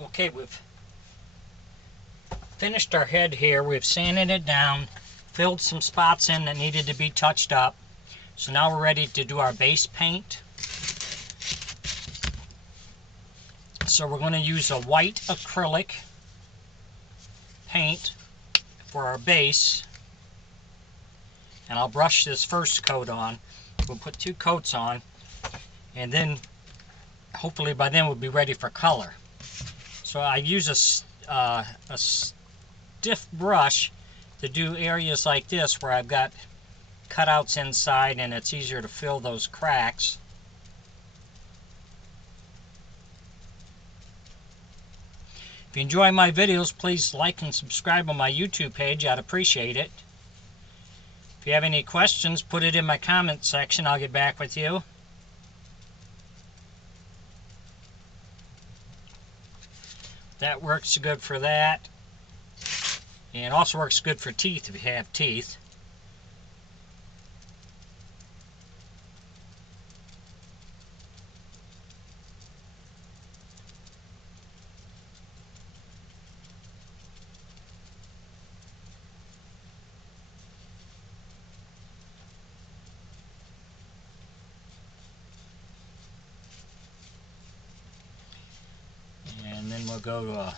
Okay, we've finished our head here. We've sanded it down, filled some spots in that needed to be touched up. So now we're ready to do our base paint. So we're going to use a white acrylic paint for our base. And I'll brush this first coat on. We'll put 2 coats on, and then hopefully by then we'll be ready for color. So I use a stiff brush to do areas like this where I've got cutouts inside and it's easier to fill those cracks. If you enjoy my videos, please like and subscribe on my YouTube page. I'd appreciate it. If you have any questions, put it in my comment section. I'll get back with you. That works good for that. And also works good for teeth if you have teeth. And then we'll go to a